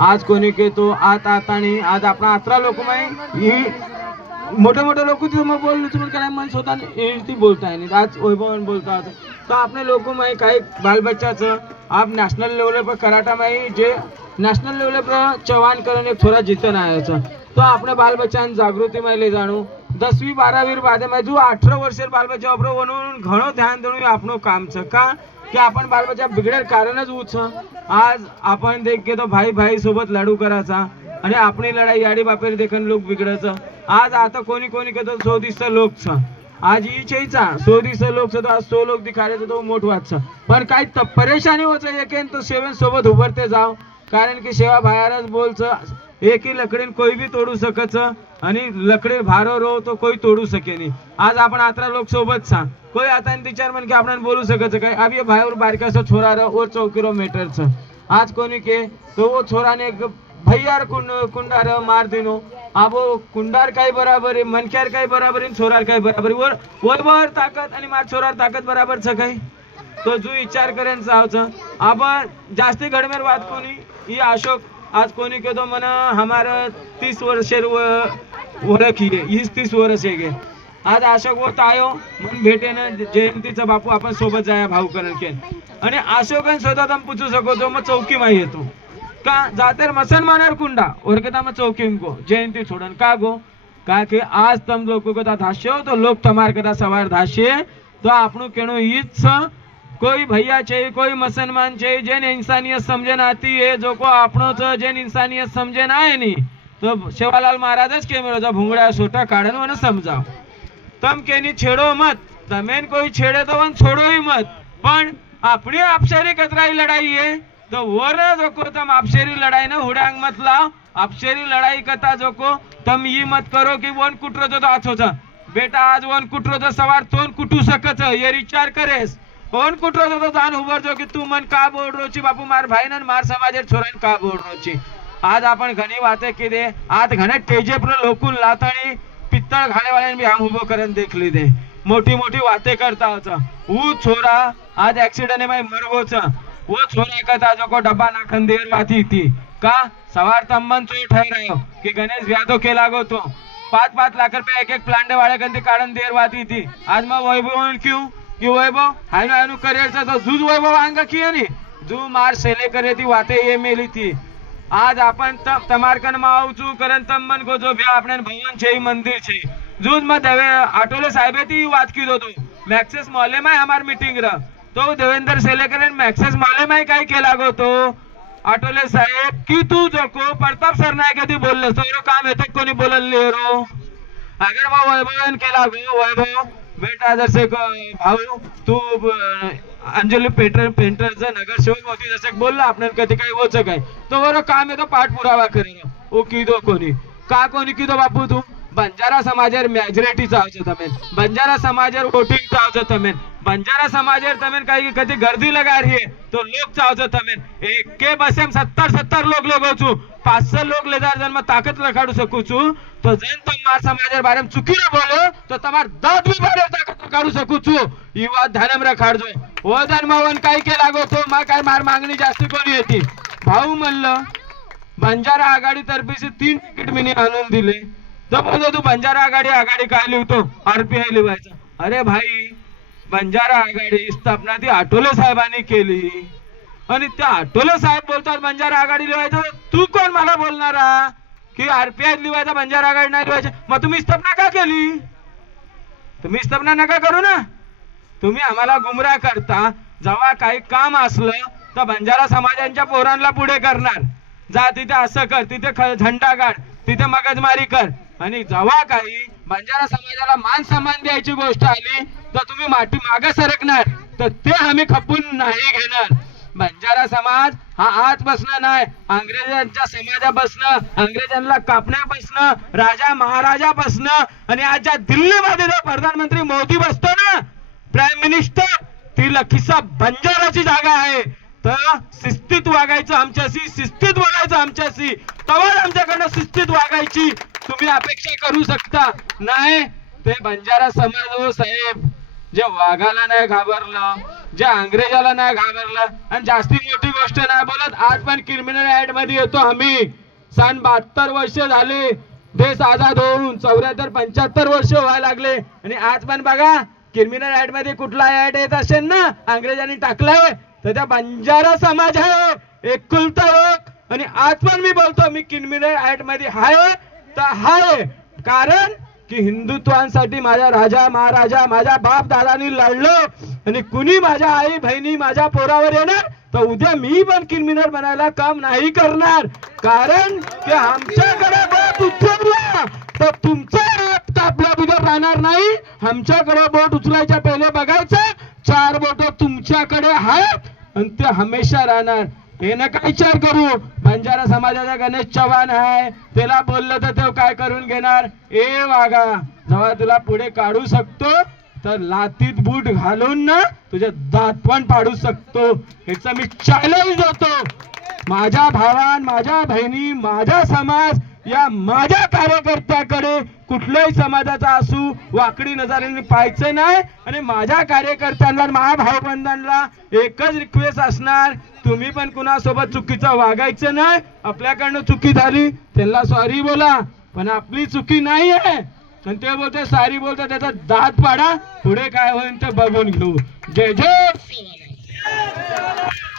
आज कोणी घेतो आता आणि आज आपला 18 लोक ही मोठे मोठे लोक मग बोललो तुम्ही काय मन स्वतः ती बोलताय नहीं आज वैभवन बोलता तो आपने लोगों में काही बाल बच्चा आप नेशनल लेवल पर कराटा में जे नेशनल लेवल पर चवान करने थोड़ा जीतन आया तो आपने बाल बच्चा जागृति में ले जाणू 10वी 12वी बाद में जो 18 वर्षीय बाल बच्चा वापरो वनून घणो ध्यान देणू आपणो काम छ का की आपण बाल बच्चा बिगडेल कारणच ऊच आज आपण देख के तो भाई भाई सोबत लढू करायचा आणि आपली लढाई याडी बापेर देखन लोक बिगडायचं आज आता कोणी कोणी कहतो 100 दिवस लोक छ आज ही चेचा 100 दिवस लोक छ तो आज 100 लोक दिखाडे तो मोठ वाच पण काय परेशानी होत एकेन तो सेवन सोबत उभरते जाव कारण की सेवा बाहेरच बोलच एक ही लकडीन कोई भी तोडू सकच आणि लकड़ी भारो रो तो कोई तोडू सके नहीं आज आपण 18 लोक सोबत सा कोई आता विचार मन के आपण बोलू सकच काय अब ये भाई और बारका सा छोरा रो और 4 किलोमीटर छ आज कोणी के तो वो छोरा ने भैयार कुंडार मार दिनो अब वो कुंडार काय बराबर है मनक्यार काय बराबर है छोरार काय बराबर है वर ताकत आणि मार छोरार ताकत बराबर छ काय तो जो विचार करेन चावच अब जास्ती घडमेर बात कोणी ये अशोक आज कोणी के तो मन हमारा 30 वर्ष ओळख ही 30 वर्ष है आज अशोक वो तायो मन भेटे ना जयंतीचा बापू आपण सोबत जाया भाऊ करण के आणि अशोकन स्वतः हम पूछू सको तो मग चौकी में येतो का जातेर मुसलमानर कुंडा और कहता मैं चौकी को जयंती छोड़न का गो का के आज तुम लोगों को धाश्यो तो लोग तमार कदा सवार धाशे तो आपणो केणो हीच कोई भैया चाहिए कोई मुसलमान चाहिए जेन इंसानियत समझे ना आती है जो को आपणो च जेन इंसानियत समझे ना है नहीं तो सेवालाल महाराज के मेरे जो भूंगड़ा सोटा काढ़न वन समझाओ तम केनी छेड़ो मत तमेन कोई छेड़े तो वन छोड़ो ही मत पण अपनी आपसेरी कतराई लड़ाई है तो वर जो को तम आपसेरी लड़ाई ना हुडांग मत लाओ आपसेरी लड़ाई कथा जो को तम ये मत करो कि वन कुटरो जो तो आछो छ बेटा आज वन कुटरो जो सवार तोन कुटू सकत ये विचार करेस वन कुटरो जो तो जान उबर जो कि तू मन का बोल रोची बापू मार भाई न मार समाजेर छोरान का बोल रोची आज आपण घणी बातें किदे आज घणे तेजे पर लोकून लातणी पित्तळ घाणे वाले भी हम उभो करन देख लीधे मोटी मोटी बातें करता होता वो छोरा आज एक्सीडेंट में मरगो छ वो छोरा कथा जो को डब्बा नाखन देर वाती थी का सवार तम्मन चोर ठहरायो कि गणेश व्याधो के लागो तो 5-5 लाख रुपए एक प्लांटे वाले कंदी कारण देर वाती थी आज मैं वैभव क्यों कि वैभव हाइनो हाइनो करियर चा तो जूज वैभव आंगा किया नहीं जू मार सेले करे थी वाते ये मेली थी आज अपन तमारकन मावचू करन तम्मन को जो भी अपने भवन छे मंदिर छे जूज में देवे आटोले साहेबे थी बात की दो मैक्सेस मॉले में हमार मीटिंग रहा तो देवेंद्र सेलेकर मैक्सेस मॉले में काय केला गो तो आटोले साहेब की तू जो को प्रताप सरनाईक कधी बोलले तो काम येतो कोणी बोलले रो अगर वो वैभवन केला गो वैभव बेटा जैसे भाऊ तू अंजलि पेंटरचा नगरसेवक होती जसे बोलला आपण कधी काही होच काय तो बरो काम येतो पाठपुरावा करेन ओ किदो कोणी का कोणी किदो बापू तू बंजारा समाजेर मेजॉरिटी चावचे तमेन बंजारा समाजेर वोटिंग चावचे तमेन बंजारा समाजेर तमेन काही कधी गर्दी लगा रही है तो लोग चावचे तमेन एक के बसेम 70 लोग लगो छु 500 लोग लेदार जन्म ताकत रखाडू सकू छु तो जन तुम मार समाजेर बारे में चुकी न बोलो तो तमार दांत भी बारे ताकत रखाडू सकू छु ई बात ध्यान में रखाडजो ओ जन्मवन काही के लागो तो मा काय मार मागणी जास्ती कोणी येती भाऊ म्हणलं बंजारा आघाडी तर्फे से 3 तिकीट मिनी आणून दिले तो बोलतो तू बंजारा आघाडी काय लिहतो आरपीआय लिहायचा अरे भाई बंजारा आघाडी स्थापना ती आटोले साहेबांनी केली आणि त्या आटोले साहेब बोलतात बंजारा आघाडी लिहायचं तू कोण मला बोलणारा की आरपीआय लिहायचा बंजारा आघाडी नाही लिहायची मग तुम्ही स्थापना का केली तुम्ही स्थापना नका करू ना तुम्ही आम्हाला गुमराह करता जेव्हा काही काम असलं तर बंजारा समाजांच्या पोरांना पुढे करणार जा तिथे असं कर तिथे झंडा काढ तिथे मगजमारी कर आणि जेव्हा काही बंजारा समाजाला मान सन्मान द्यायची गोष्ट आली तर तुम्ही मागे सरकणार तर ते आम्ही खपून नाही घेणार बंजारा समाज हा आजपासून नाही अंग्रेजांच्या समाजापासून अंग्रेजांना कापण्यापासून राजा महाराजापासून आणि आज ज्या दिल्लीमध्ये जो प्रधानमंत्री मोदी बसतो ना प्राईम मिनिस्टर ती लखीसा बंजाराची जागा आहे तर शिस्तीत वागायचं आमच्याशी शिस्तीत बोलायचं आमच्याशी तवर आमच्याकडनं शिस्तीत वागायची तुम्ही अपेक्षा करू शकता नाही ते बंजारा समाज हो साहेब जे वाघाला नाही घाबरलं, जे अंग्रेजाला नाही घाबरलं आणि जास्ती मोठी गोष्ट नाही बोलत, आज पण क्रिमिनल ऍक्ट मध्ये येतो आम्ही. सन 72 वर्ष झाले देश आजाद होऊन, 74 75 वर्ष व्हायला लागले आणि आज पण बघा क्रिमिनल ऍक्ट मध्ये कुठला ऍड येत असेल ना अंग्रेजांनी टाकलाय तर त्या बंजारा समाज आहे एकुलता एक. आणि आज पण मी बोलतो मी क्रिमिनल ऍक्ट मध्ये आहे तर आहे, कारण की हिंदुत्वासाठी माझ्या राजा महाराजा माझ्या बाप दादानी लढलो आणि कुणी माझ्या आई बहिणी माझ्या पोरावर येणार तर उद्या मी पण क्रिमिनल बनायला काम नाही करणार. कारण की आमच्याकडे बोट उचलला तर तुमचा हात कापला बिगर राहणार नाही. आमच्याकडे बोट उचलायच्या पहिले बघायचं 4 बोट तुमच्याकडे आहेत आणि ते हमेशा राहणार. हे नका विचार करू बंजारा समाजाचा गणेश चव्हाण आहे त्याला बोललं तर तो काय करून घेणार. ए वागा जेव्हा तुला पुढे काढू शकतो तर लातीत बूट घालून ना तुझे दात पण पाडू शकतो. ह्याचं मी चॅलेंज देतो. माझ्या भावान माझ्या बहिणी माझा समाज या माझ्या कार्यकर्त्याकडे कुठल्याही समाजाचा असू वाकडी नजरेने पाहायचं नाही. आणि माझ्या कार्यकर्त्यांना माझ्या भावबंधांना एकच रिक्वेस्ट असणार, तुम्ही पण कुणासोबत चुकीचं वागायचं नाही. आपल्याकडनं चुकी झाली त्यांना सॉरी बोला, पण आपली चुकी नाही आहे. आणि ते बोलते सॉरी बोलते त्याचा दात पाडा, पुढे काय होईल ते बघून घेऊ. जय जय.